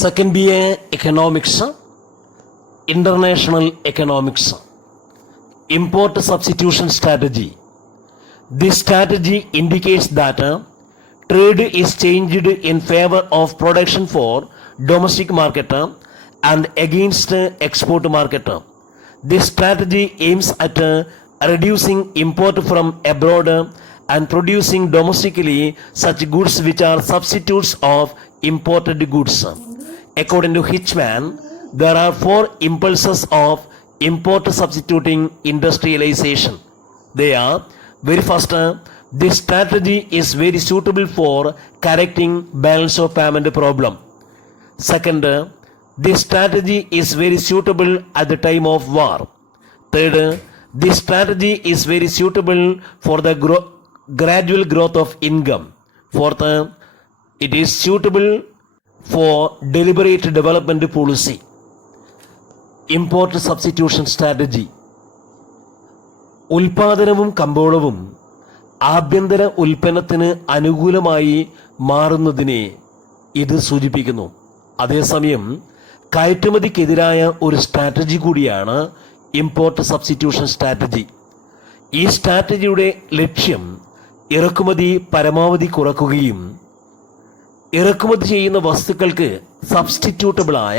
Second BA Economics, International Economics, Import Substitution Strategy. This strategy indicates that trade is changed in favor of production for domestic market and against export market. This strategy aims at reducing import from abroad and producing domestically such goods which are substitutes of imported goods. According to Hitchman, there are 4 impulses of import substituting industrialization. They are: very first, this strategy is very suitable for correcting balance of payment problem. Second, this strategy is very suitable at the time of war. Third, this strategy is very suitable for the gradual growth of income. Fourth, it is suitable for deliberate development policy. Import substitution strategy. ഉൽപാദനവും കമ്പോളവും ആഭ്യന്തര ഉൽപ്പന്നത്തിന് അനുകൂലമായി മാറുന്നതിനെ ഇത് സൂചിപ്പിക്കുന്നു. അതേസമയം കയറ്റുമതിക്കെതിരായ ഒരു strategy കൂടിയാണ് import substitution strategy. ഈ സ്ട്രാറ്റജിയുടെ ലക്ഷ്യം ഇറക്കുമതി പരമാവധി കുറയ്ക്കുകയും ഇറക്കുമതി ചെയ്യുന്ന വസ്തുക്കൾക്ക് സബ്സ്റ്റിറ്റ്യൂട്ടബിളായ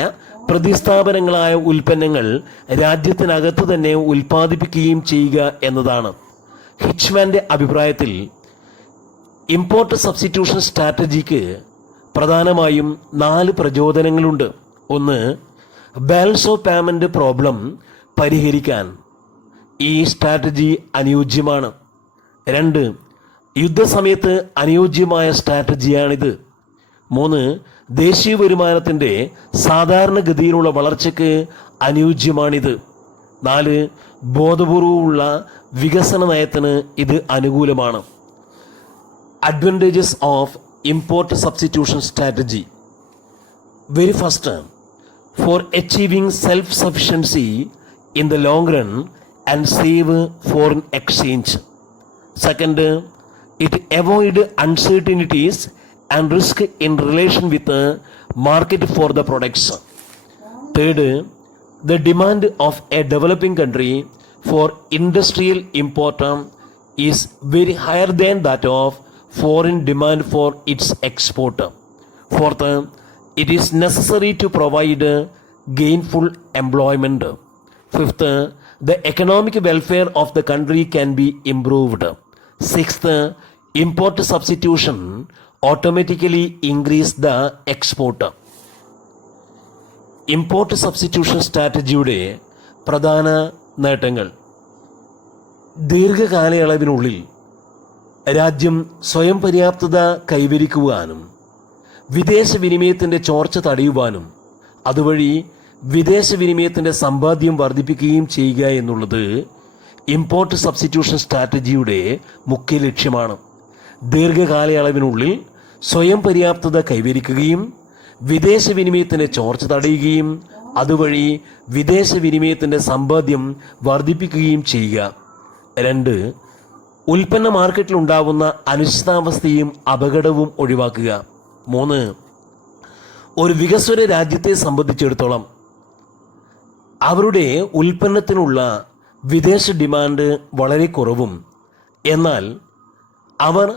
പ്രതിസ്ഥാപനങ്ങളായ ഉൽപ്പന്നങ്ങൾ രാജ്യത്തിനകത്ത് തന്നെ ഉൽപ്പാദിപ്പിക്കുകയും ചെയ്യുക എന്നതാണ്. ഹിച്ച്മാൻ്റെ അഭിപ്രായത്തിൽ ഇമ്പോർട്ട് സബ്സ്റ്റിറ്റ്യൂഷൻ സ്ട്രാറ്റജിക്ക് പ്രധാനമായും 4 പ്രചോദനങ്ങളുണ്ട്. ഒന്ന്, ബാലൻസ് ഓഫ് പേയ്മെൻറ്റ് പ്രോബ്ലം പരിഹരിക്കാൻ ഈ സ്ട്രാറ്റജി അനുയോജ്യമാണ്. 2, യുദ്ധസമയത്ത് അനുയോജ്യമായ സ്ട്രാറ്റജിയാണിത്. 3, ദേശീയ വരുമാനത്തിൻ്റെ സാധാരണഗതിയിലുള്ള വളർച്ചയ്ക്ക് അനുയോജ്യമാണിത്. 4, ബോധപൂർവമുള്ള വികസന നയത്തിന് ഇത് അനുകൂലമാണ്. Advantages of import substitution strategy. Very first, four achieving self sufficiency in the long run and save foreign exchange. Second, it avoid uncertainties and risk in relation with the market for the products. Third, the demand of a developing country for industrial import is very higher than that of foreign demand for its export. Fourth, it is necessary to provide gainful employment. Fifth, the economic welfare of the country can be improved. Sixth, import substitution automatically increase the export. Import substitution സ്ട്രാറ്റജിയുടെ പ്രധാന നേട്ടങ്ങൾ: ദീർഘകാലയളവിനുള്ളിൽ രാജ്യം സ്വയം പര്യാപ്തത കൈവരിക്കുവാനും വിദേശ വിനിമയത്തിൻ്റെ ചോർച്ച തടയുവാനും അതുവഴി വിദേശ വിനിമയത്തിൻ്റെ സമ്പാദ്യം വർദ്ധിപ്പിക്കുകയും ചെയ്യുക എന്നുള്ളത് ഇമ്പോർട്ട് സബ്സ്റ്റിറ്റ്യൂഷൻ സ്ട്രാറ്റജിയുടെ മുഖ്യ ലക്ഷ്യമാണ്. ദീർഘകാലയളവിനുള്ളിൽ സ്വയം പര്യാപ്തത കൈവരിക്കുകയും വിദേശ വിനിമയത്തിൻ്റെ ചോർച്ച തടയുകയും അതുവഴി വിദേശ വിനിമയത്തിൻ്റെ സമ്പാദ്യം വർദ്ധിപ്പിക്കുകയും ചെയ്യുക. 2, ഉൽപ്പന്ന മാർക്കറ്റിലുണ്ടാവുന്ന അനിശ്ചിതാവസ്ഥയും അപകടവും ഒഴിവാക്കുക. 3, ഒരു വികസ്വര രാജ്യത്തെ സംബന്ധിച്ചിടത്തോളം അവരുടെ ഉൽപ്പന്നത്തിനുള്ള വിദേശ ഡിമാൻഡ് വളരെ കുറവും എന്നാൽ അവർ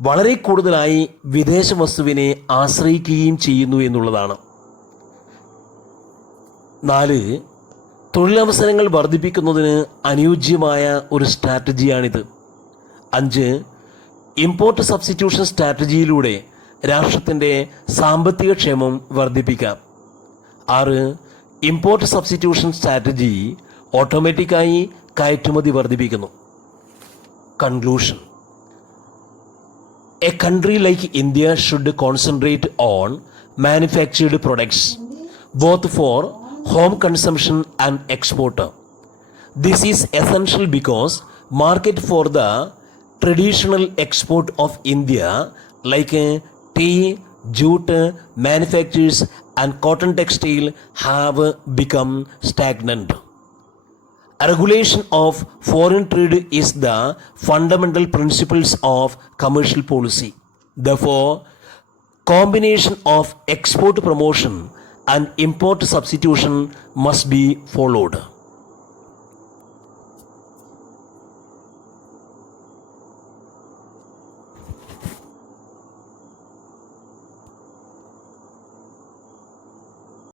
വളരെ കൂടുതലായി വിദേശ വസ്തുവിനെ ആശ്രയിക്കുകയും ചെയ്യുന്നു എന്നുള്ളതാണ്. 4, തൊഴിലവസരങ്ങൾ വർദ്ധിപ്പിക്കുന്നതിന് അനുയോജ്യമായ ഒരു സ്ട്രാറ്റജിയാണിത്. 5, ഇമ്പോർട്ട് സബ്സ്റ്റിറ്റ്യൂഷൻ സ്ട്രാറ്റജിയിലൂടെ രാഷ്ട്രത്തിൻ്റെ സാമ്പത്തിക ക്ഷേമം വർദ്ധിപ്പിക്കാം. 6, ഇമ്പോർട്ട് സബ്സ്റ്റിറ്റ്യൂഷൻ സ്ട്രാറ്റജി ഓട്ടോമാറ്റിക്കായി കയറ്റുമതി വർദ്ധിപ്പിക്കുന്നു. Conclusion: a country like India should concentrate on manufactured products both for home consumption and export. This is essential because market for the traditional export of India like tea, jute, manufacturers and cotton textile have become stagnant. A regulation of foreign trade is the fundamental principles of commercial policy. Therefore, combination of export promotion and import substitution must be followed.